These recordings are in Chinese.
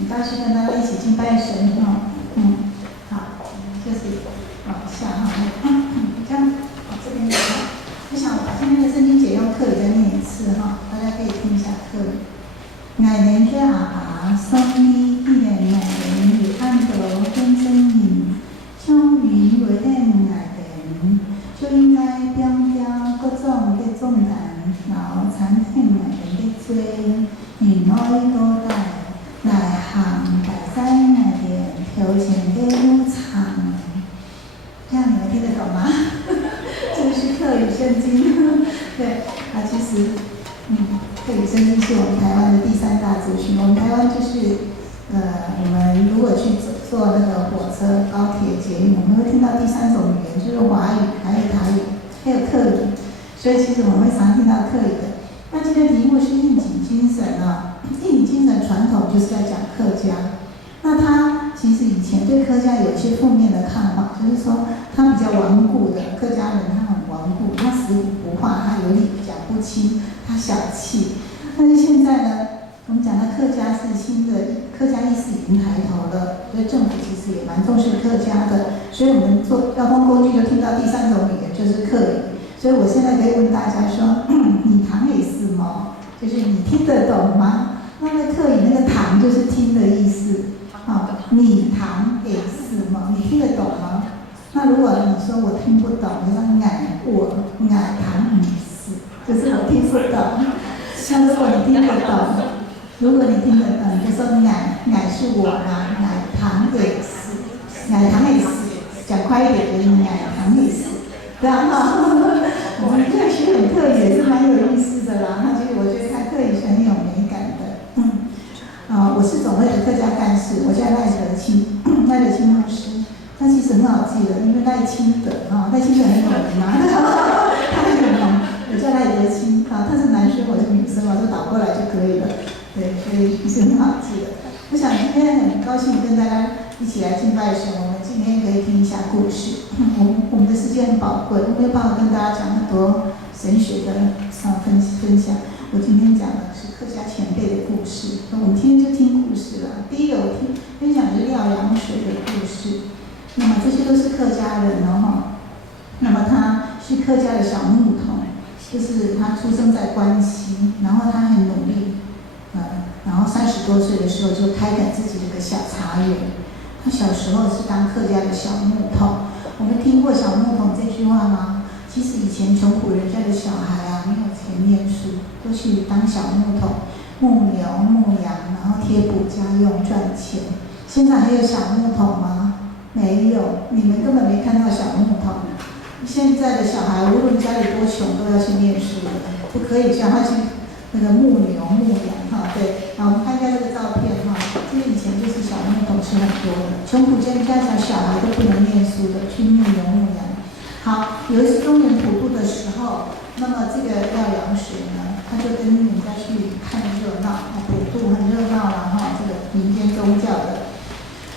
很高兴跟大家一起敬拜神哈。好，就是往下哈，这样这边我想我把今天的圣经解用课语再念一次哈，大家可以听一下课语。乃年嘅阿爸心呢啲人乃年如按到跟真言，相遇为人乃年，就应该标标各种嘅重担，然后产生乃年嘅罪，原来多大。乃行摆在那点头前的路场，这样你们听得懂吗？这个是客语圣经，对，其实，客语圣经是我们台湾的第3大族群。我们台湾就是，我们如果去坐那个火车、高铁、捷运，我们会听到第3种语言，就是华语，还有台语，还有客语，所以其实我们会常听到客语的。那今天的题目是应景精神啊。应景精神传统就是在讲客家，那他其实以前对客家有一些负面的看法，就是说他比较顽固的客家人，他很顽固，他死骨不化，他有理讲不清，他小气。但是现在呢，我们讲的客家是新的客家意识已经抬头了，所以政府其实也蛮重视客家的，所以我们做交通工具就听到第3种语言就是客语。所以我现在可以问大家说，你堂也是吗？就是你听得懂吗？那个客语那个堂就是听的意思，你堂也是吗？你听得懂吗？那如果你说我听不懂，你说俺堂也是，就是我听不懂。那如果你听得懂，你就说俺是我嘛，俺堂也是，俺堂也是，讲快一点就是俺堂也是，对啊哈。我们在学很客语也是蛮有意思的啦，其实我觉得他客语是很有美感的。我是总会的客家干事，我叫赖德清牧师。他其实很好记的，因为赖清德赖清德很有名嘛，他很有名。我叫赖德清他是男生，我是女生就倒过来就可以了。对，所以是很好记的。我想今天很高兴跟大家一起来敬拜神，我们今天可以听一下故事。我们的时间很宝贵，我没有办法跟大家讲很多神学的分享。我今天讲的是客家前辈的故事，我们今天就听故事了。第一个我分享的是廖阳水的故事，那么这些都是客家人那么他是客家的小牧童，就是他出生在关西，然后他很努力，然后30多岁的时候就开垦自己的一个小茶园。他小时候是当客家的小牧童，我们听过小牧童这句话吗？其实以前穷苦人家的小孩没有钱念书，都去当小牧童，牧牛牧羊，然后贴补家用赚钱。现在还有小牧童吗？没有，你们根本没看到小牧童。现在的小孩无论家里多穷，都要去念书的，不可以叫他去那个牧牛牧羊对。然后我们看一下这个照片这个以前就是小牧童是很多的，穷苦家小孩都不能念书的，去牧牛牧羊。好，有一次中原普渡的时候，那么这个廖阳水呢，他就跟人家去看热闹，普渡很热闹了这个民间宗教的。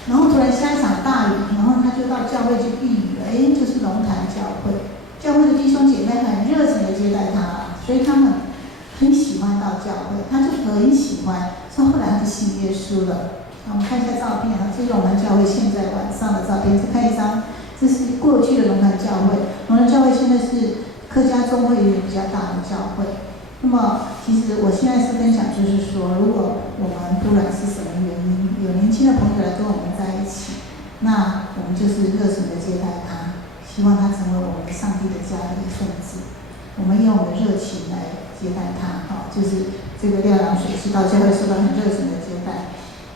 然后突然下一场大雨，然后他就到教会去避雨了，就是龙潭教会，教会的弟兄姐妹很热情的接待他，所以他们很喜欢到教会，他就很喜欢，所以后来他就信耶稣了。我们看一下照片这是龙潭教会现在晚上的照片，再看一张。这是过去的龙潭教会，龙潭教会现在是客家中会比较大的教会。那么，其实我现在是分享，就是说，如果我们不管是什么原因，有年轻的朋友来跟我们在一起，那我们就是热情的接待他，希望他成为我们上帝的家的一份子。我们用我们的热情来接待他，就是这个廖阳水是到教会受到很热情的接待。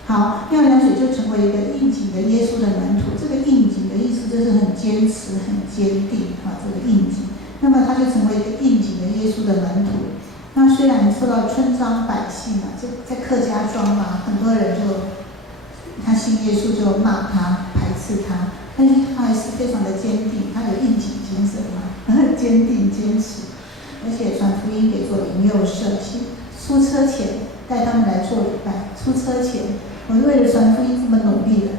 好，廖阳水就成为一个应景的耶稣的门徒。这个应景的意思就是很坚持、很坚定这个应景。那么他就成为一个应景的耶稣的门徒。那虽然受到村庄百姓在客家庄很多人他信耶稣就骂他、排斥他，但是他还是非常的坚定，他有应景精神很坚定、坚持，而且传福音给做灵幼社，出车前带他们来做礼拜，出车前。我为了传福音这么努力的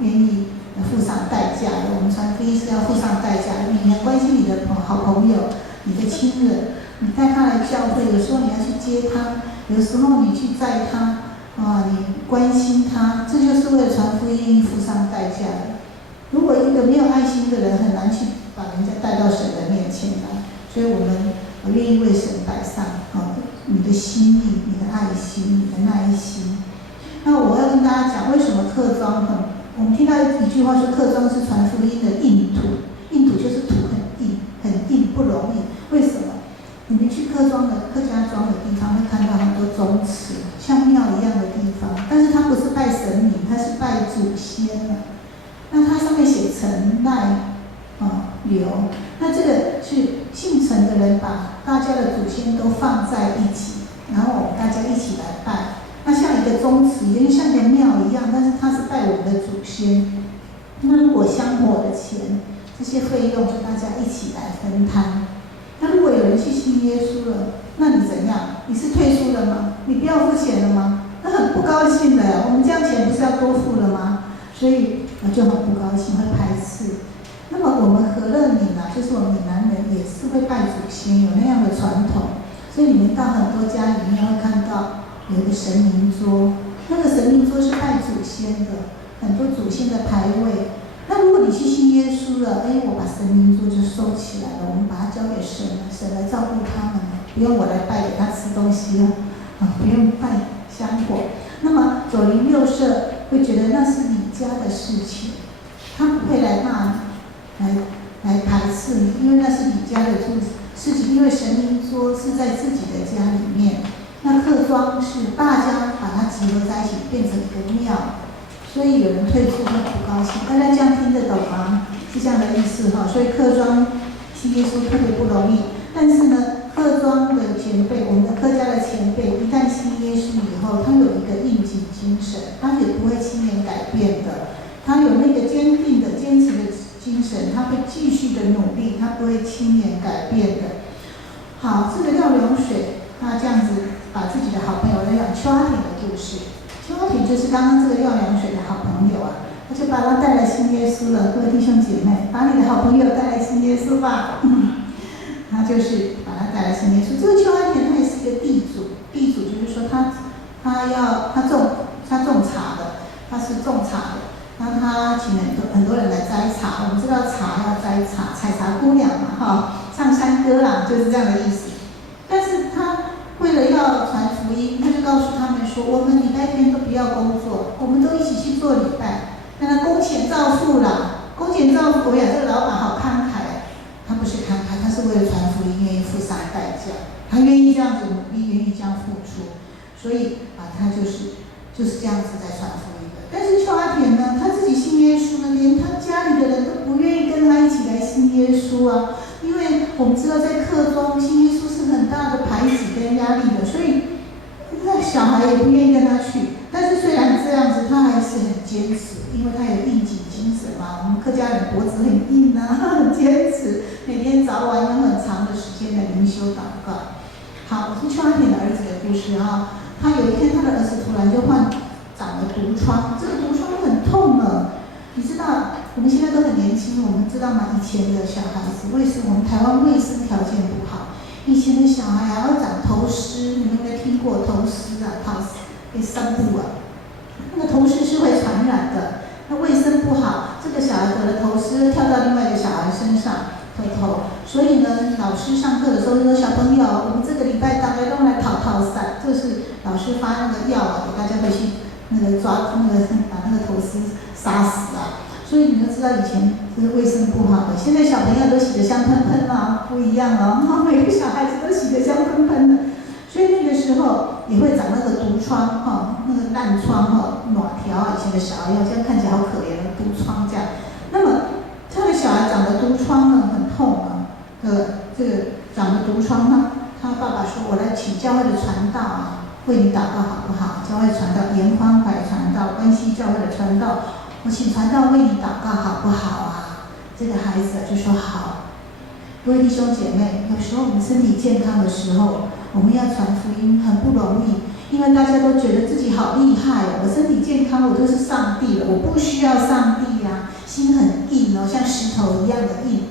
愿意付上代价的。我们传福音是要付上代价的。你要关心你的好朋友、你的亲人，你带他来教会，有时候你要去接他，有时候你去载他，你关心他，这就是为了传福音付上代价的。如果一个没有爱心的人，很难去把人家带到神的面前来。所以我愿意为神摆上你的心意、你的爱心、你的耐心。那我要跟大家讲，为什么客庄我们听到一句话说，客庄是传福音的硬土，硬土就是土很硬，不容易。为什么？你们去客家庄的地方会看到很多宗祠，像庙一样的地方，但是它不是拜神明，它是拜祖先的。那它上面写陈赖刘，那这个是姓陈的人把大家的祖先都放在一起，然后我们大家一起来拜。那像一个宗祠，也就像一个庙一样，但是它是拜我们的祖先。那如果香火的钱，这些费用就大家一起来分摊。那如果有人去信耶稣了，那你怎样？你是退出了吗？你不要付钱了吗？那很不高兴的。我们这样钱不是要多付了吗？所以我就很不高兴，会排斥。那么我们和乐闽就是我们闽南人也是会拜祖先，有那样的传统。所以你们到很多家里面会看到有一个神明桌，那个神明桌是拜祖先的，很多祖先的牌位。那如果你去信耶稣了，我把神明桌就收起来了，我们把它交给神了，神来照顾他们了，不用我来拜给他吃东西了，不用拜香火。那么左邻右舍会觉得那是你家的事情，他不会来骂你，来排斥你，因为那是你家的事情，因为神明桌是在自己的家里面，那客庄是大家把它集合在一起变成一个庙。所以有人退出会不高兴，大家这样听得懂吗？是这样的意思所以客庄信耶稣特别不容易，但是呢，客庄的前辈，我们的客家的前辈，一旦信耶稣以后，他有一个应景精神，他也不会轻言改变的，他有那个坚定的坚持的精神，他会继续的努力，他不会轻言改变的。好，这个廖良水，他这样子把自己的好朋友来讲邱阿婷的故事。邱阿婷就是刚刚这个廖良水的好朋友他就把他带来信耶稣了。各位弟兄姐妹，把你的好朋友带来信耶稣吧。他就是把他带来信耶稣。这个邱阿婷他也是一个地主，地主就是说他种茶的，他是种茶的。那他请很多人来摘茶，我们知道茶要摘茶，采茶姑娘唱山歌啦，就是这样的意思。但是他为了要传福音，他就告诉他们说，我们礼拜天都不要工作，我们都一起去做礼拜，让他工钱照付啦，工钱照付呀。这个老板好慷慨他不是慷慨，他是为了传福音，愿意付上代价，他愿意这样子努力，愿意这样付出，所以他就是这样子在传福音的。但是邱阿田呢，他自己信耶稣呢，连他家里的人都不愿意跟他一起来信耶稣因为我们知道在客庄信耶稣是很大的排挤跟压力的，所以那小孩也不愿意跟他去。但是虽然这样子，他还是很坚持，因为他有应景精神嘛。我们客家人脖子很硬很坚持，每天早晚有很长的时间来灵修祷告。好，我是邱阿婷的儿子的故事他有一天他的儿子突然就长了毒疮，这个毒疮很痛了。你知道我们现在都很年轻，我们知道吗？以前的小孩子为什么我们台湾卫生条件不好？以前的小孩要长头虱，你们有没有听过头虱被散布那个头虱是会传染的，那卫生不好，这个小孩得了头虱，跳到另外一个小孩身上头。所以呢，老师上课的时候就说，小朋友，我们这个礼拜大家都来讨散，这是老师发那个药给大家回去抓把那个头虱杀死所以你就知道以前这个卫生不好的，现在小朋友都洗得香喷喷不一样每个小孩子都洗得香喷喷的，所以那个时候也会长那个毒疮那个烂疮卵条以前的小孩这样看起来好可怜的毒疮这样。那么他的小孩长的毒疮呢很痛这个长的毒疮他爸爸说，我来请教会的传道为你祷告好不好？教会传道严宽怀传道，关西教会的传道，我请传道为你祷告好不好这个孩子就说好。各位弟兄姐妹，有时候我们身体健康的时候，我们要传福音很不容易，因为大家都觉得自己好厉害我身体健康，我就是上帝了，我不需要上帝心很硬像石头一样的硬。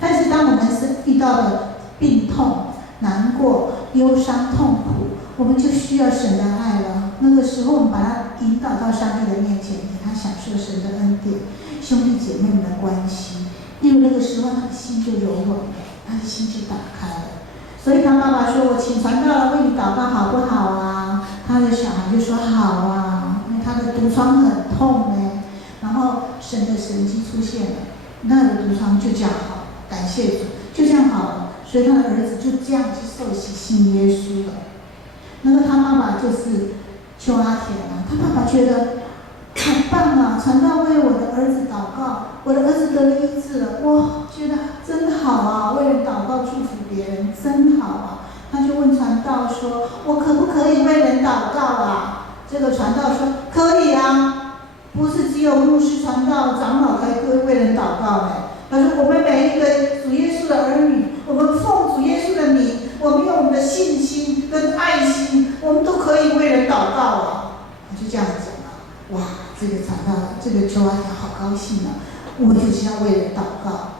但是当我们是遇到了病痛、难过、忧伤、痛苦，我们就需要神的爱了。那个时候我们把他引导到上帝的面前，给他享受神的恩典，兄弟姐妹们的关系。因为那个时候他的心就柔软了，他的心就打开了。所以他爸爸说：“我请传道来为你祷告好不好啊？”他的小孩就说：“好啊。”因为他的毒疮很痛呢。然后神的神迹出现了，那个毒疮就这样好，感谢主，就这样好了。所以他的儿子就这样去受洗信耶稣了。那个他妈妈就是邱阿田啊，他爸爸觉得好棒啊！传道为我的儿子祷告，我的儿子得了医治了，哇，觉得真好啊！为人祷告祝福别人真好啊！他就问传道说：“我可不可以为人祷告啊？”这个传道说：“可以啊，不是只有牧师传道、长老才可以为人祷告呢。”他说：“我们每一个主耶稣的儿女，我们奉主耶稣的名，我们用我们的信心跟爱心，我们都可以为人祷告啊。”他就这样讲了。哇，这个传道，这个邱阿田好高兴啊！我就是要为人祷告。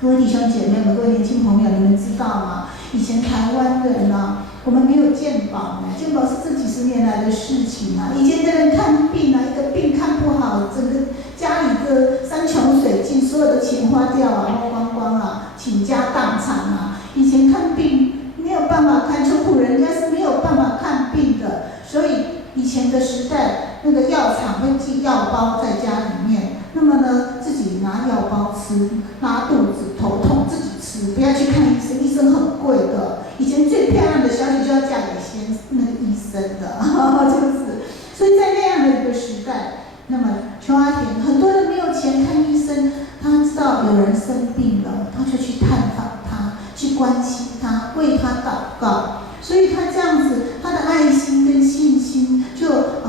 各位弟兄姐妹们，各位年轻朋友，你们知道吗？以前台湾人啊，我们没有健保呢，健保是这几十年来的事情啊。以前的人看病啊，一个病看不好，整个家里的山穷水尽，所有的钱花掉啊，花光光啊，倾家荡产啊。以前看病没有办法看，穷苦人家是没有办法看病的，所以以前的时代，那个药厂会寄药包在家里面，那么呢，自己拿药包吃，拉肚子、头痛自己吃，不要去看医生，医生很贵的。以前最漂亮的小姐就要嫁给那个医生的，就是，所以在那样的一个时代，那么邱阿田很多人没有钱看医生，他知道有人生病了，他就去探访他，去关心他，为他祷告。所以他这样子，他的爱心跟信心就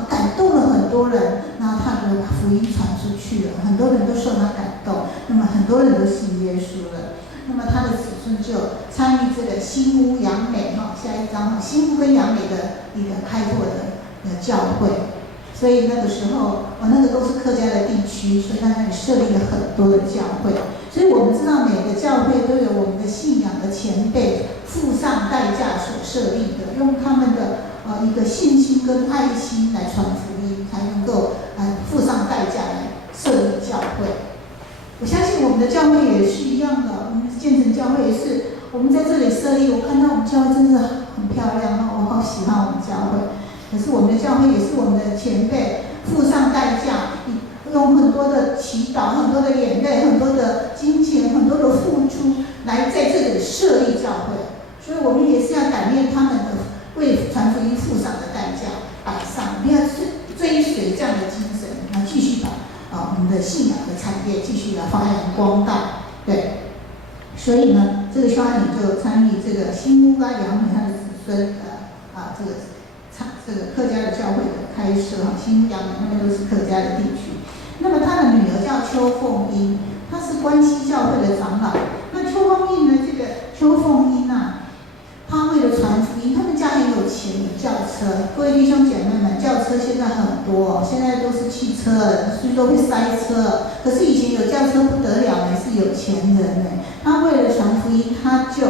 感动了很多人，然后他的福音传出去了，很多人都受他感动，那么很多人都信耶稣了。那么他的子孙就参与这个新屋杨美下一章新屋跟杨美的一个开拓的教会。所以那个时候，那个都是客家的地区，所以他那里设立了很多的教会。所以我们知道每个教会都有我们的信仰的前辈付上代价所设立的，用他们的一个信心跟爱心来传福音，才能够付上代价来设立教会。我相信我们的教会也是一样的，我们建成教会也是，我们在这里设立，我看到我们教会真是很漂亮，我好喜欢我们教会。可是我们的教会也是我们的前辈付上代价，用很多的祈祷、很多的眼泪、很多的金钱、很多的付出来在这里设立教会。所以我们也是要感念他们的为传福音付上的代价摆上，我们要追随这样的精神，然后继续把我们的信仰的产业继续的发扬光大。对，所以呢，这个邱阿田就参与这个新屋杨美他的子孙这个客家的教会的开设新屋杨美那边都是客家的地区。那么他的女儿叫邱凤英，她是关西教会的长老。那邱凤英呢，这个邱凤英啊，他为了传福音，他们家很有钱，有轿车。各位弟兄姐妹们，轿车现在很多，现在都是汽车，所以都会塞车。可是以前有轿车不得了呢，是有钱人呢。他为了传福音，他就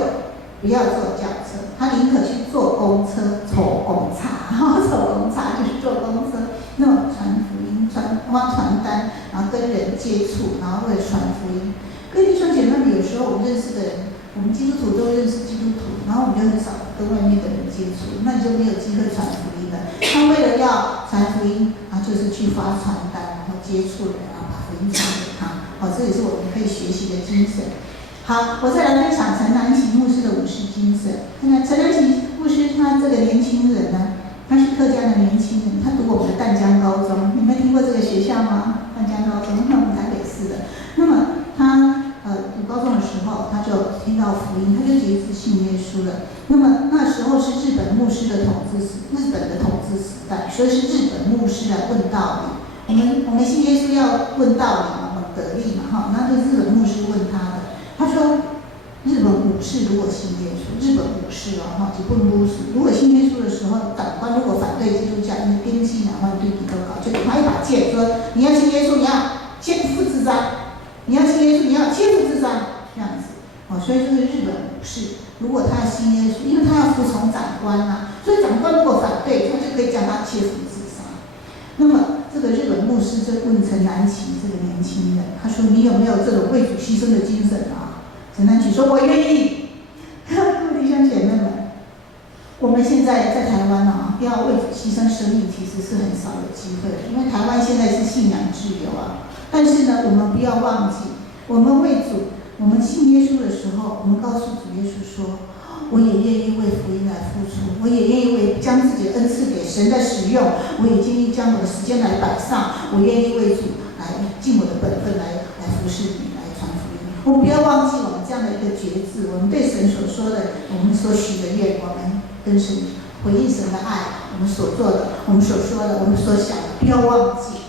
不要坐轿车，他宁可去坐公车、走公差，走公差就是坐公车，那种传福音、发传单，然后跟人接触，然后为了传福音。各位弟兄姐妹们，有时候我们认识的人，我们基督徒都认识基督徒，然后我们就很少跟外面的人接触，那你就没有机会传福音了。他为了要传福音，然后就是去发传单，然后接触人，然后把福音传给他。这也是我们可以学习的精神。好，我再来分享陈南奇牧师的武士精神。那陈南奇牧师他这个年轻人呢，他是客家的年轻人，他读我们的淡江高中，你们听过这个学校吗？淡江高中，那我们台北市的。那么他读高中的时候，他就听到福音，他就决志信耶稣了。那么那时候是日本牧师的统治时代，所以是日本牧师来问道理。我们信耶稣要问道理嘛，得力嘛，那就日本牧师问他的。他说，日本武士如果信耶稣，日本武士日本武士如果信耶稣的时候，长官如果反对基督教，因为兵器两万对敌都搞，就给他一把剑，说你要信耶稣，你要切腹自杀；你要信耶稣，你要切腹自杀，这样子。所以这个日本武士，如果他要信耶稣，因为他要服从长官所以长官如果反对，他就可以将他切腹自杀。那么这个日本牧师就问陈南旗这个年轻人，他说：“你有没有这种为主牺牲的精神啊？”陈南旗说：“我愿意。”各位弟兄姐妹们，我们现在在台湾啊，要为主牺牲生命，其实是很少有机会的，因为台湾现在是信仰自由啊。但是呢，我们不要忘记，我们为主，我们信耶稣的时候，我们告诉主耶稣说：“我也愿意为福音来付出，我也愿意为将自己的恩赐给神来使用，我也愿意将我的时间来摆上，我愿意为主来尽我的本分来服侍你，来传福音。”我们不要忘记我们这样的一个决志，我们对神所说的，我们所许的愿，我们跟神回应神的爱，我们所做的，我们所说的，我们所想的，不要忘记。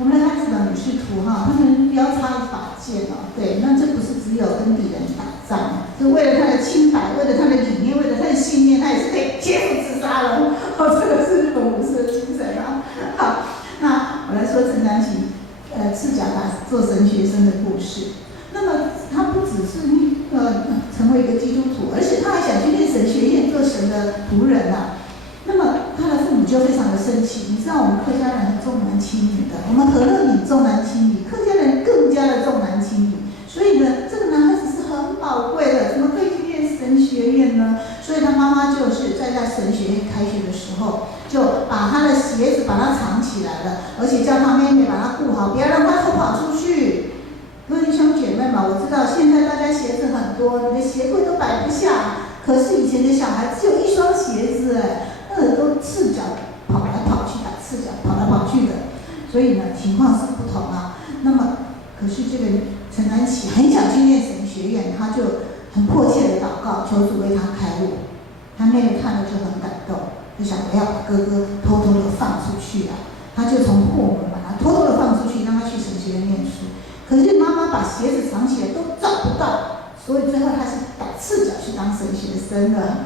我们来看日本女士图哈，他们腰插一把剑哦，对，那这不是只有跟敌人打仗，是为了他的清白，为了他的理念，为了他的信念，他也是可以切腹自杀了。哦，这个是日本武士的精神啊。好，那我来说陈南旗赤脚打做神学生的故事。那么他不只是成为一个基督徒，而且他还想去念神学院做神的仆人啊。那么他的父母就非常的生气，你知道我们客家人很重男轻女的，我们和乐里重男轻女，客家人更加的重男轻女，所以呢，这个男孩子是很宝贵的，怎么可以去念神学院呢？所以他妈妈就是在神学院开学的时候，就把他的鞋子把它藏起来了，而且叫他妹妹把他顾好，不要让他偷跑出去。各位弟兄姐妹们，我知道现在大家鞋子很多，你的鞋柜都摆不下，可是以前的小孩只有一双鞋子那都赤脚跑来跑去，打赤脚跑来跑去的，所以呢情况是不同啊。那么，可是这个陈南旗很想去念神学院，他就很迫切的祷告，求主为他开路。他妹妹看了就很感动，就想我要把哥哥偷偷的放出去啊。他就从后门把他偷偷的放出去，让他去神学院念书。可是妈妈把鞋子藏起来都找不到，所以最后他是打赤脚去当神学生的。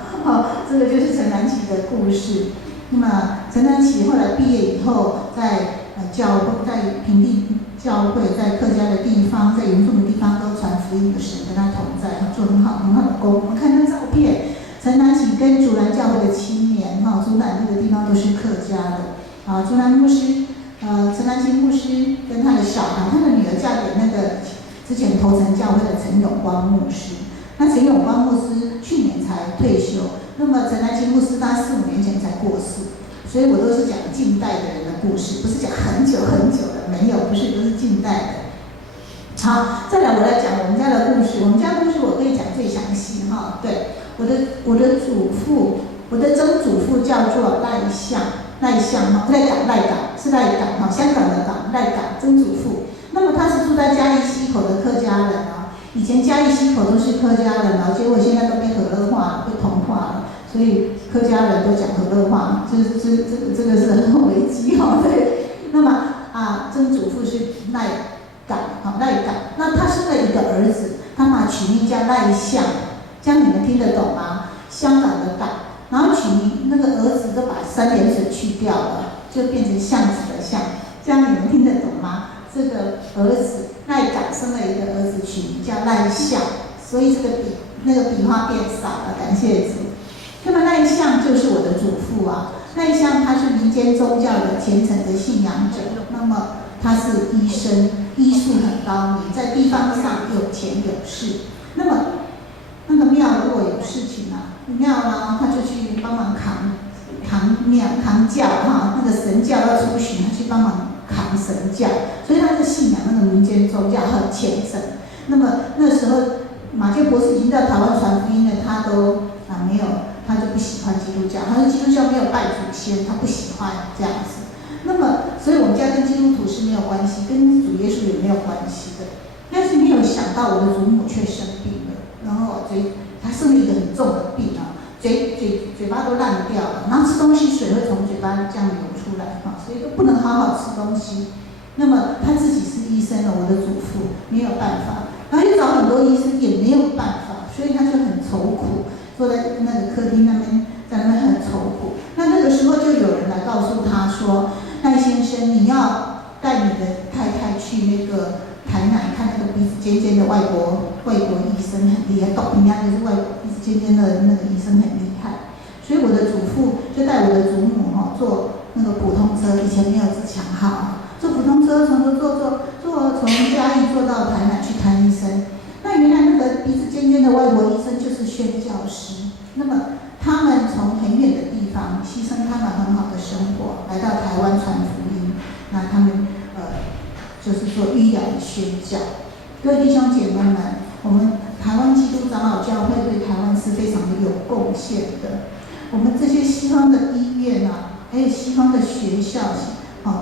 这个就是陈南旗的故事。那么陈南旗后来毕业以后，在教会、在平地教会、在客家的地方、在原住民的地方都传福音的神跟他同在，做很好的工。我们看那照片，陈南旗跟竹南教会的青年，竹南这个地方都是客家的。竹南牧师。陈南旗牧师跟他的小孩，他的女儿嫁给那个之前头城教会的陈永光牧师。那陈永光牧师去年才退休，那么陈南旗牧师他4、5年前才过世，所以我都是讲近代的人的故事，不是讲很久很久的，没有，不是，都是近代的。好，再来我来讲我们家的故事。我们家的故事我可以讲最详细哈。对，我的祖父，我的曾祖父叫做赖相。赖港是赖港哈，香港的港，赖港曾祖父。那么他是住在嘉义溪口的客家人啊。以前嘉义溪口都是客家人啊，结果现在都被河乐化了，被同化了，所以客家人都讲河乐话，这个是很危机哈。对，那么曾祖父是赖港，赖港。那他生了一个儿子，他把取名叫赖相，这样你们听得懂吗？香港的港。然后取名那个儿子都把3点水去掉了，就变成巷子的巷，这样你们听得懂吗？这个儿子赖港生了一个儿子，取名叫赖相，所以这个笔画变少了，感谢主。那么赖相就是我的祖父啊，赖相他是民间宗教的虔诚的信仰者，那么他是医生，医术很高明，在地方上有钱有势。那么那个庙如果有事情庙呢，他就去帮忙扛轿那个神轿要出巡，他去帮忙扛神轿，所以他是信仰那个民间宗教很虔诚。那么那时候马偕博士已经到台湾传福音了，他都没有，他就不喜欢基督教，他说基督教没有拜祖先，他不喜欢这样子。那么所以我们家跟基督徒是没有关系，跟主耶稣也没有关系的。但是没有想到我的祖母却生病了，然后他生了一个很重的病嘴巴都烂掉了，然后吃东西水会从嘴巴这样流出来所以都不能好好吃东西。那么他自己是医生我的祖父没有办法，然后又找很多医生也没有办法，所以他就很愁苦，坐在那个客厅那边，在那边很愁苦。那个时候就有人来告诉他说：“赖先生，你要带你的太太去那个台南看那个鼻子尖尖的外国医生很厉害，懂人家就是外国鼻子尖尖的那个医生很厉害。”所以我的祖父就带我的祖母坐那个普通车，以前没有自强号，坐普通车从嘉义坐到台南去看医生。那原来那个鼻子尖尖的外国医生就是宣教师，那么他们从很远的地方牺牲他们很好的生活，来到台湾传福音。那他们就是做医疗的宣教。各位弟兄姐妹们，我们台湾基督长老教会对台湾是非常的有贡献的。我们这些西方的医院还有西方的学校，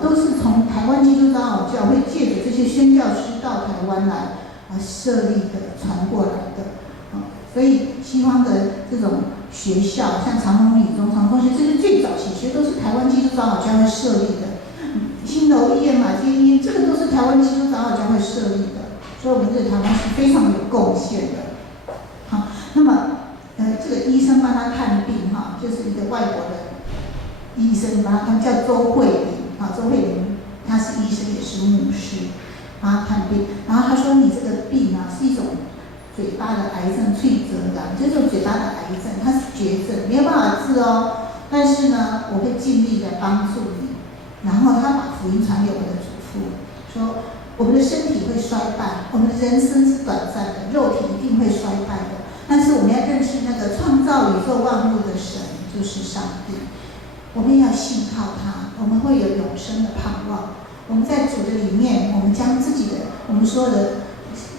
都是从台湾基督长老教会借着这些宣教师到台湾来设立的、传过来的。所以西方的这种学校，像长荣理中、长丰学，这些最早期学都是台湾基督长老教会设立的。新楼医院、马街医院，这个都是台湾基督长老教会设立的。所以我们对台湾是非常有贡献的。好，那么这个医生帮他看病就是一个外国的医生，帮他看，叫周慧玲周慧玲她是医生也是牧师，帮他看病。然后他说你这个病是一种嘴巴的癌症，脆折的，这种嘴巴的癌症，它是绝症，没有办法治哦。但是呢，我会尽力的帮助你。然后他把福音传给我的祖父，说我们的身体会衰败，我们的人生是短暂的，肉体一定会衰败的。但是我们要认识那个创造宇宙万物的神，就是上帝。我们要信靠他，我们会有永生的盼望。我们在主的里面，我们将自己的我们所有的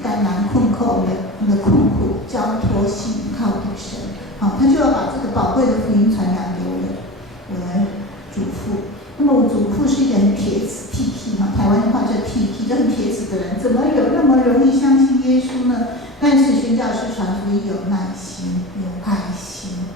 艰难困苦，我们的困苦交托信靠给神。他就要把这个宝贵的福音传扬给我的祖父。那么我祖父是一个很铁齿 T 台湾话叫 T， 就很铁齿的人，怎么有那么容易相信耶稣呢？但是宣教师传福音有耐心，有爱心，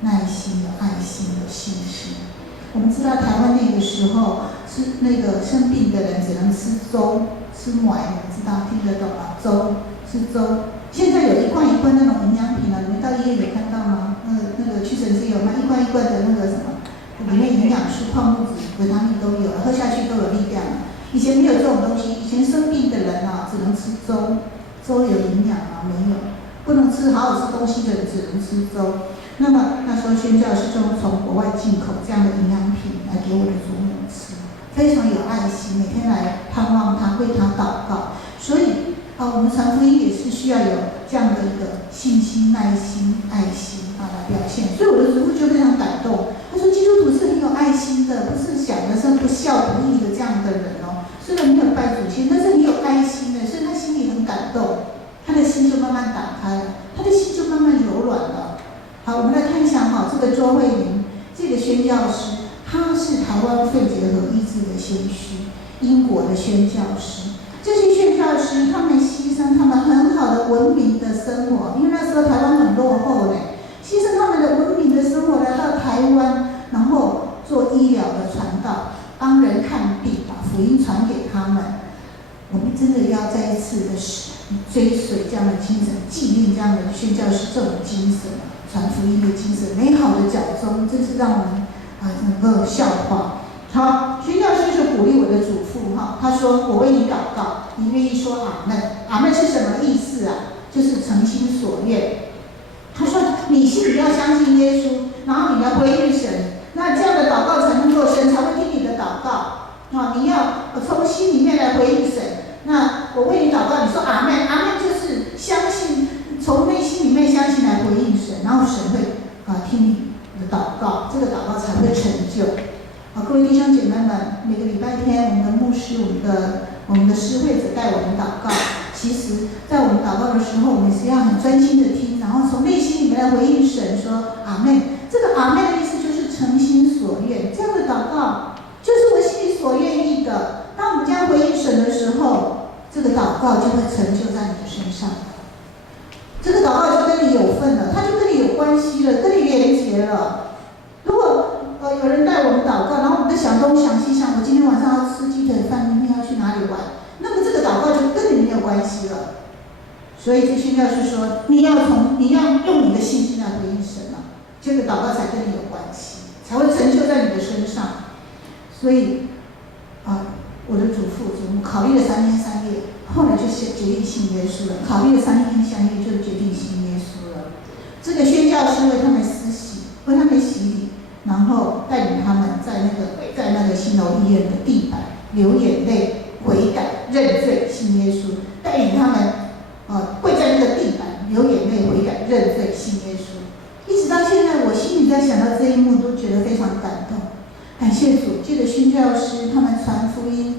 耐心、有爱心、有信心。我们知道台湾那个时候是那个生病的人只能吃粥、吃糜，你知道听得懂吗？粥吃粥。现在有一罐一罐那种营养品你们到医院有看到吗？那个屈臣氏有卖一罐一罐的那个什么？里面营养素、矿物质、维他命都有了，喝下去都有力量了。以前没有这种东西，以前生病的人只能吃粥，粥有营养吗？没有，不能吃好好吃东西的人只能吃粥。那么那时候宣教师就从国外进口这样的营养品来给我的祖母吃，非常有爱心，每天来盼望他，为他祷告。所以我们传福音也是需要有这样的一个信心、耐心、爱心来表现。所以我的祖父就非常感动。他说基督徒是很有爱心的，不是想的是不孝不义的这样的人虽然没有拜祖先，但是很有爱心的，所以他心里很感动，他的心就慢慢打开了，他的心就慢慢柔软了。好，我们来看一下这个周慧玲这个宣教师，他是台湾肺结核医治的先驱，英国的宣教师。这些宣教师他们牺牲他们很好的文明的生活，因为那时候台湾很落后牺牲他们的文明的生活来到台湾，然后做医疗的传道，帮人看病，把福音传给他们。我们真的要再一次的追随这样的精神，纪念这样的宣教师这种精神，传福音的精神，美好的脚踪，真是让我们能够效法。好，宣教师就鼓励我的祖父他说：“我为你祷告，你愿意说阿们？阿们是什么意思就是诚心所愿。”他说：“你心里要相信耶稣，然后你要回应神，那这样的祷告才能够神才会听你的祷告你要从心里面来回应神。那我为你祷告，你说阿们，阿们就是相信，从内心里面相信来回应神，然后神会听你的祷告，这个祷告才会成就。各位弟兄姐妹们，每个礼拜天我们的牧师、我们的施会者带我们祷告。其实，在我们祷告的时候，我们是要很专心的听，然后从内心里面来回应神，说阿们。这个阿们的意思就是诚心所愿，这样的祷告就是我心里所愿意的。当我们这样回应神的时候，这个祷告就会成就在你的身上，这个祷告就跟你有份了，它就跟你有关系了，跟你连结了。如果有人带我们祷告，然后我们在想东想西，想我今天晚上要吃鸡腿饭，明天要去哪里玩，那么这个祷告就跟你没有关系了。所以这宣教师说，你要用你的信心来回应神这个祷告才跟你有关系，才会成就在你的身上。所以我的祖父祖母考虑了3天3夜，后来就决定信耶稣了。考虑了3天3夜，就决定信耶稣了。这个宣教师为他们施洗，为他流眼泪悔改认罪信耶稣，带领他们跪在那个地板流眼泪悔改认罪信耶稣。一直到现在，我心里在想到这一幕，都觉得非常感动。感谢主，借着宣教师他们传福音，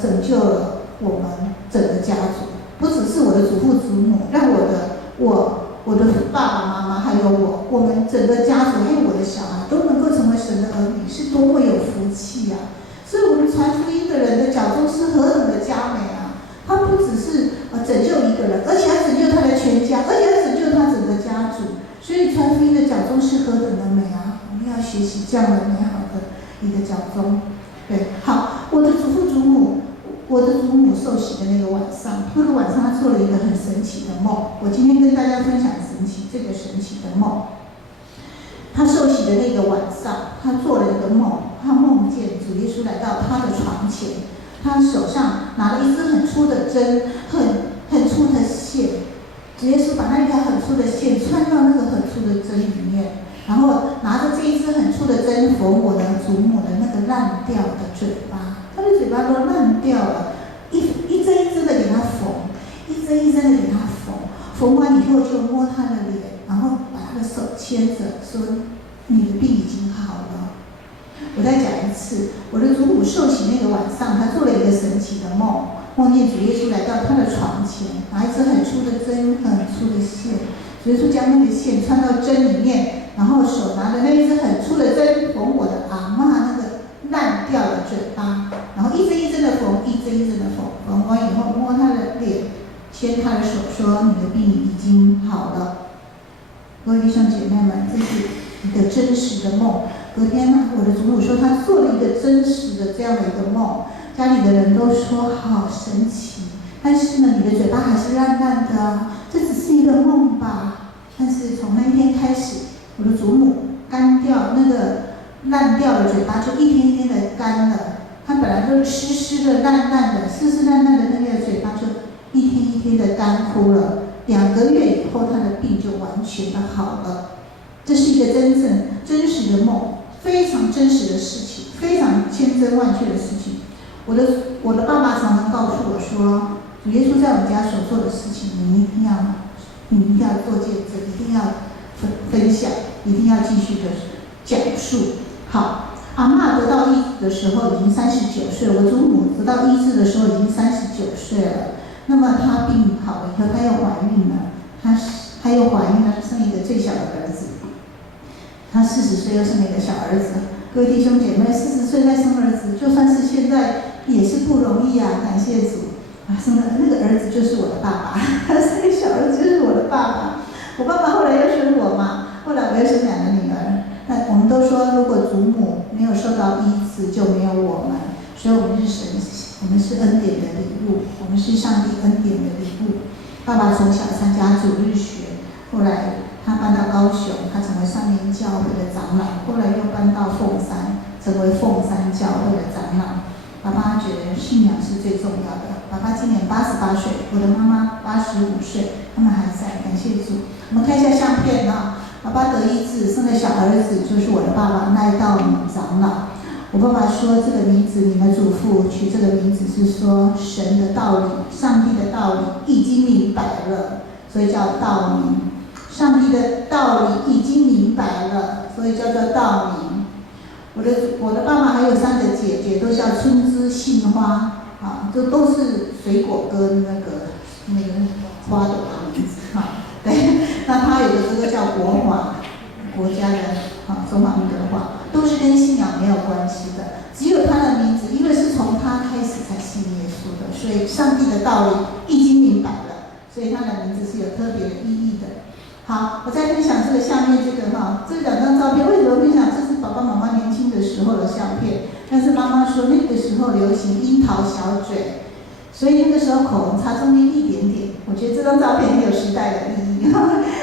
拯救了我们整个家族，不只是我的祖父祖母，让我的爸爸妈妈还有我们整个家族还有我的小孩都能够成为神的儿女，是多么有福气啊！所以，我们传福音的人的脚中是何等的佳美啊！他不只是拯救一个人，而且还拯救他的全家，而且还拯救他整个家族。所以，传福音的脚中是何等的美啊！我们要学习这样的美好的一个脚中。对，好，我的祖父祖母。我的祖母受洗的那个晚上，她做了一个很神奇的梦。我今天跟大家分享这个神奇的梦。她受洗的那个晚上，她做了一个梦，她梦见主耶稣来到她的床前，她手上拿了一支很粗的针，很粗的线。主耶稣把那条很粗的线穿到那个很粗的针里面，然后拿着这一支很粗的针缝我的祖母的那个烂掉的嘴巴。他的嘴巴都烂掉了，一针一针的给他缝，一针一针的给他缝。缝完以后就摸他的脸，然后把他的手牵着，说：“你的病已经好了。”我再讲一次，我的祖母受洗那个晚上，她做了一个神奇的梦，梦见主耶稣来到她的床前，拿一支很粗的针，很粗的线。主耶稣将那个线穿到针里面，然后手拿着那一支很粗的针缝我的阿嬷那个烂掉的嘴巴，然后一针一针的缝，一针一针的缝，缝完以后摸他的脸，牵他的手，说：“你的病已经好了。”各位弟兄姐妹们，这是一个真实的梦。隔天呢，我的祖母说她做了一个真实的这样的一个梦，家里的人都说好神奇。但是呢，你的嘴巴还是烂烂的啊，这只是一个梦吧。但是从那一天开始，我的祖母干掉那个烂掉的嘴巴就一天一天的干了，它本来都湿湿的、烂烂的、湿湿烂烂的那个嘴巴就一天一天的干枯了。2个月以后，他的病就完全的好了。这是一个真正真实的梦，非常真实的事情，非常千真万确的事情。我的爸爸常常告诉我说，主耶稣在我们家所做的事情，你一定要做见证，一定要分享，一定要继续的讲述。好，阿嬷得到医治的时候已经39岁，我祖母得到医治的时候已经39岁了。那么她病好了以后，她又怀孕了，她又怀孕了，生一个最小的儿子。她40岁又生了一个小儿子。各位弟兄姐妹，40岁再生儿子，就算是现在也是不容易啊！感谢主啊，生的那个儿子就是我的爸爸，他生个小儿子就是我的爸爸。我爸爸后来又生我嘛，后来我又生2个女儿。那我们都说，如果祖母没有受到医治，就没有我们。所以我们是恩典的礼物，我们是上帝恩典的礼物。爸爸从小参加主日学，后来他搬到高雄，他成为上林教会的长老，后来又搬到凤山，成为凤山教会的长老。爸爸觉得信仰是最重要的。爸爸今年88岁，我的妈妈85岁，他们还在，感谢主。我们看一下相片啊，爸爸得医治，生的小儿子就是我的爸爸赖道敏长老。我爸爸说这个名字，你的祖父取这个名字是说神的道理、上帝的道理已经明白了，所以叫道明。上帝的道理已经明白了，所以叫做道明。我的爸爸还有3个姐姐，都叫春枝、杏花啊，这都是水果跟那个花朵的名字哈。对，那他有个哥哥叫国华，国家的中华民国的话，都是跟信仰没有关系的。只有他的名字，因为是从他开始才信耶稣的，所以上帝的道理已经明白了，所以他的名字是有特别的意义的。好，我再分享这个下面这个这2张照片，为什么分享？这是爸爸妈妈年轻的时候的相片，但是妈妈说那个时候流行樱桃小嘴，所以那个时候口红擦中间一点点。我觉得这张照片很有时代的意义。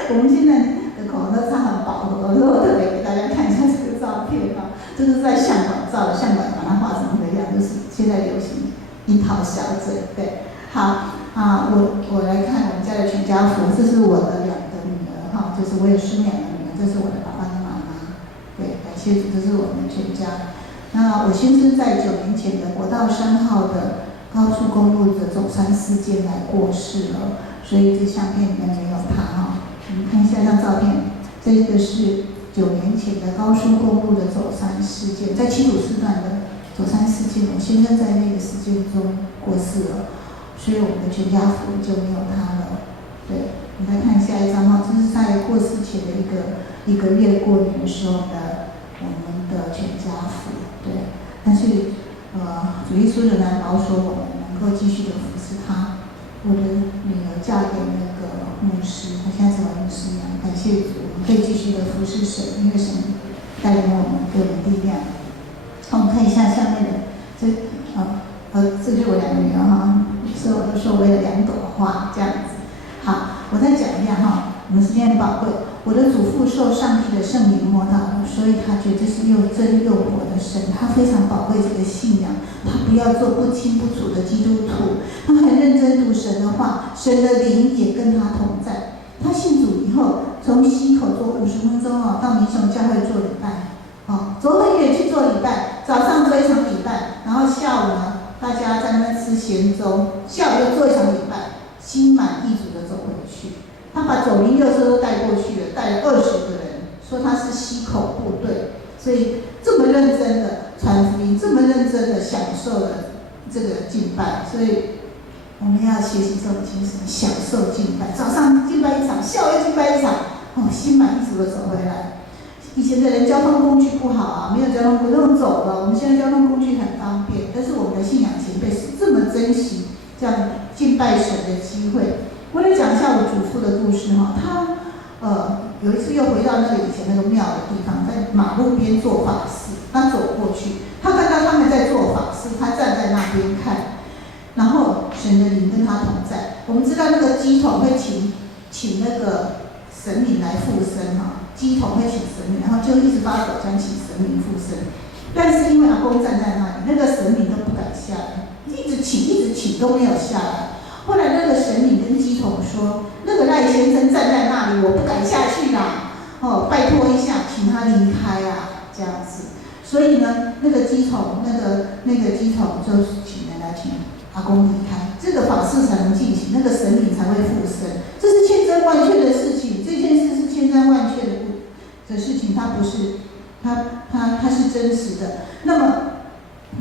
我们现在的口红都擦很饱和，我特别给大家看一下这个照片这是在相馆照的，相馆把它画成这个样，就是现在流行樱桃小嘴。对，好我来看我们家的全家福，这是我的2个女儿就是我有生2个女儿，这是我的爸爸的妈妈。对，感谢主，这是我们全家。那我先生在9年前的国道3号的高速公路的走山事件来过世了，所以这相片里面没有他哈。我们看下一张照片，这个是9年前的高速公路的走山事件，在七堵四段的走山事件，我先生在那个事件中过世了，所以我们的全家福就没有他了。对，你再看下一张哈，这是在过世前的一个月过年的时候的我们的全家福。对，但是主耶稣仍然保守我们能够继续的服侍他。我的女儿嫁给那个牧师，她现在成为牧师一样，感谢主，我们可以继续的服侍神，因为神带领我们，给我们力量。好，我们看一下下面的这就是我2个女儿哈，所以我都说我有2朵花这样子。好，我再讲一下哈，我们时间很宝贵。我的祖父受上帝的圣灵摸到了，所以他觉得这是又真又活的神，他非常宝贵这个信仰，他不要做不清不楚的基督徒，他很认真读神的话，神的灵也跟他同在。他信主以后，从溪口坐50分钟到民雄教会做礼拜，走很远去做礼拜，早上做一场礼拜，然后下午呢，大家在那边吃咸粥，下午又做一场礼拜，心满意足的走回去。他把左邻右舍都带过去了，带了20个人，说他是溪口部队，所以这么认真的传福音，这么认真的享受了这个敬拜，所以我们要学习这种精神，享受敬拜。早上敬拜一场，下午又敬拜一场，心满意足的走回来。以前的人交通工具不好啊，没有交通工具都走了，我们现在交通工具很方便，但是我们的信仰前辈是这么珍惜这样敬拜神的机会。我来讲一下我祖父的故事哈，他有一次又回到那个以前那个庙的地方，在马路边做法事，他走过去，他看到他们在做法事，他站在那边看，然后神的灵跟他同在。我们知道那个乩童会请那个神明来附身哈，乩童会请神明，然后就一直发手枪请神明附身，但是因为阿公站在那里，那个神明都不敢下来，一直请都没有下来。后来那个神明跟乩童说，那个赖先生站在那里，我不敢下去啦，拜托一下，请他离开啊，这样子。所以呢，那个乩童就请人来请阿公离开，这个法事才能进行，那个神明才会附身。这是千真万确的事情，这件事是千真万确的事情，它不是，它是真实的。那么，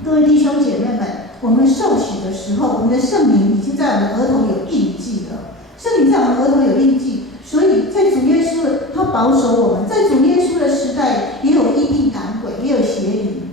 各位弟兄姐妹们，我们受洗的时候，我们的圣灵已经在我们额头有印记了。圣灵在我们额头有印记，所以在主耶稣他保守我们，在主耶稣的时代也有疫病赶鬼，也有邪灵，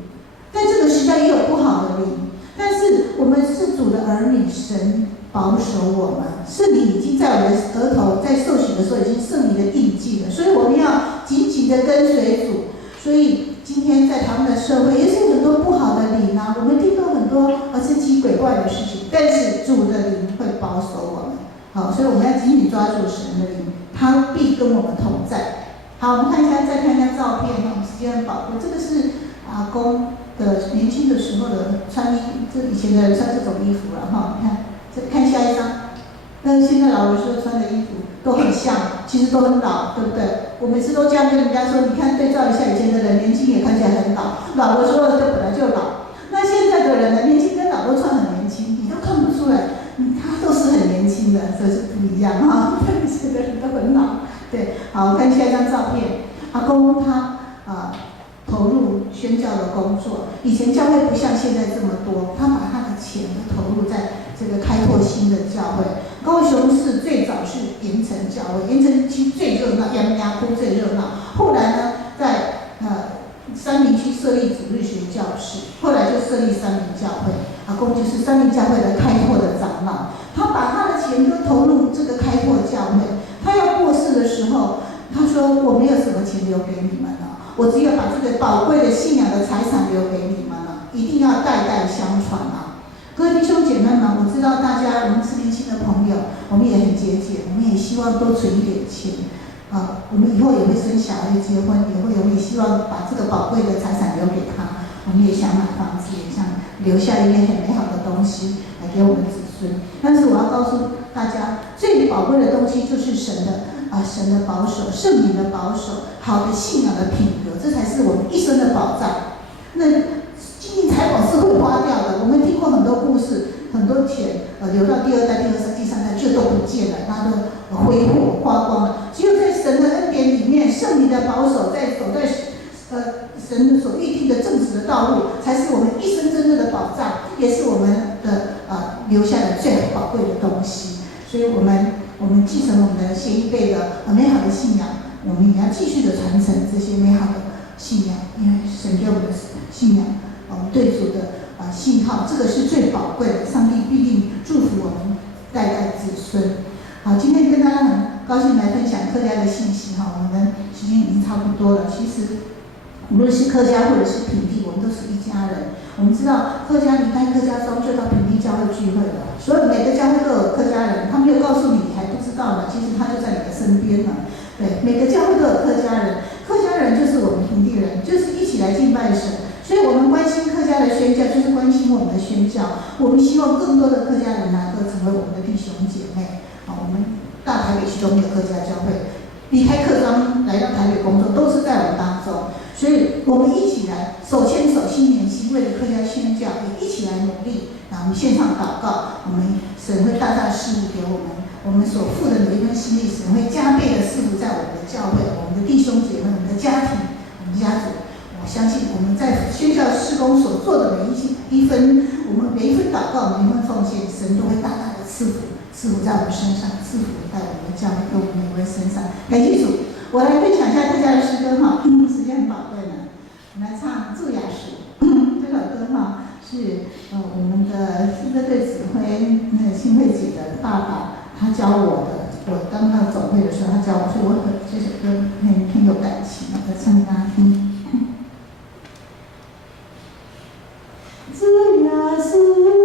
在这个时代也有不好的灵。但是我们是主的儿女，神保守我们，圣灵已经在我们的额头，在受洗的时候已经圣灵的印记了，所以我们要紧紧的跟随主。所以今天在台湾的社会也是有很多不好的灵啊，我们听到很多神奇鬼怪的事情，但是主的灵会保守我们。好，所以我们要紧紧抓住神的灵，他必跟我们同在。好，我们再看一下照片哈，时间很宝贵。这个是阿公的年轻的时候的穿衣，这以前的人穿这种衣服了哈。你看，看下一张，但是现在老人说穿的衣服都很像，其实都很老，对不对？我每次都这样跟人家说，你看对照一下，以前的人年轻也看起来很老，老的说的就本来就老。那现在的人呢，年轻跟老都穿很年轻，你都看不出来。他都是很年轻的，这是不一样哈。现在人都很老，对。好，看下一张照片。阿公他投入宣教的工作，以前教会不像现在这么多，他把他的钱都投入在这个开拓新的教会。高雄市最早是盐城教会，盐城区最热闹，杨窟最热闹。后来呢，在三民区设立主日学教室，后来就设立三民教会。阿公就是三民教会的开拓的长老，他把他的钱都投入这个开拓教会。他要过世的时候，他说：“我没有什么钱留给你们了，我只有把这个宝贵的信仰的财产留给你们了，一定要代代相传啊！”各位弟兄姐妹们，我知道大家我们是年轻的朋友，我们也很节俭，我们也希望多存一点钱。我们以后也会生小孩、结婚，我们也希望把这个宝贵的财产留给他。我们也想买房子，也想留下一些很美好的东西来给我们子孙。但是我要告诉大家，最宝贵的东西就是神的保守，圣灵的保守，好的信仰的品格，这才是我们一生的保障。那金银财宝是会花掉的，我们听过留到第二代、第二代、第三代就都不见了，它都挥霍花光了。只有在神的恩典里面，圣灵的保守，在走在神的所预定的正直的道路，才是我们一生真正的保障，也是我们的留下的最宝贵的东西。所以我们继承我们的先一辈的美好的信仰，我们也要继续的传承这些美好的信仰，因为神给我们的信仰，我们对主的信号，这个是最宝贵的，上帝必定祝福我们代代子孙。好，今天跟大家很高兴来分享客家的信息哈，我们时间已经差不多了。其实无论是客家或者是平地，我们都是一家人。我们知道客家离开客家庄就到平地教会聚会了，所以每个教会都有客家人，他没有告诉你，你还不知道呢，其实他就在你的身边呢。对，每个教会都有客家人，客家人就是我们平地人，就是一起来敬拜神。所以我们关心客家的宣教，就是关心我们的宣教。我们希望更多的客家人能够成为我们的弟兄姐妹。我们大台北区都没有客家教会，离开客庄来到台北工作，都是在我们当中。所以我们一起来手牵手，心连心，为了客家宣教，也一起来努力。我们线上祷告，我们神会大大赐福给我们。我们所付的每一份心力，神会加倍的赐福在我们的教会、我们的弟兄姐妹、我们的家庭、我们家族。我相信我们在宣教事工所做的每一分，我们每一份祷告、每一份奉献，神都会大大的赐福在我们身上，赐福在我们的教会跟我们每位身上。感谢主，我来分享一下大家的诗歌哈，时间很宝贵呢。我们来唱《祝雅书》这首歌哈，是我们的诗歌队指挥新慧姐的爸爸他教我的。我刚到总会的时候，他教我，所以我和这首歌很有感情，我来唱给大家听。祝雅书。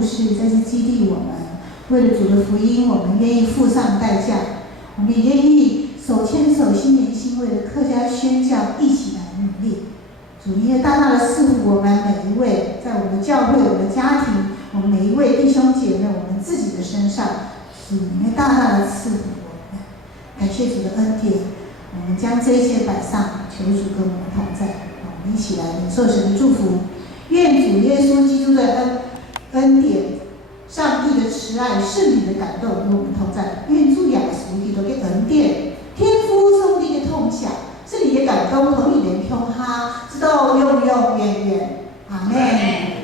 故事，再次激励我们。为了主的福音，我们愿意付上代价，我们也愿意手牵手、心连心，为了客家宣教一起来努力。主，你也大大的赐福我们每一位，在我们的教会、我们的家庭、我们每一位弟兄姐妹、我们自己的身上，主，你也大大的赐福我们。感谢主的恩典，我们将这一切摆上，求主跟我们同在。我们一起来领受神的祝福。愿主耶稣基督的恩典、上帝的慈爱、圣灵的感动与我们同在。愿主耶稣基督的恩典、天父上帝的同享、圣灵的感动和你的同哈，直到永永远远。阿门。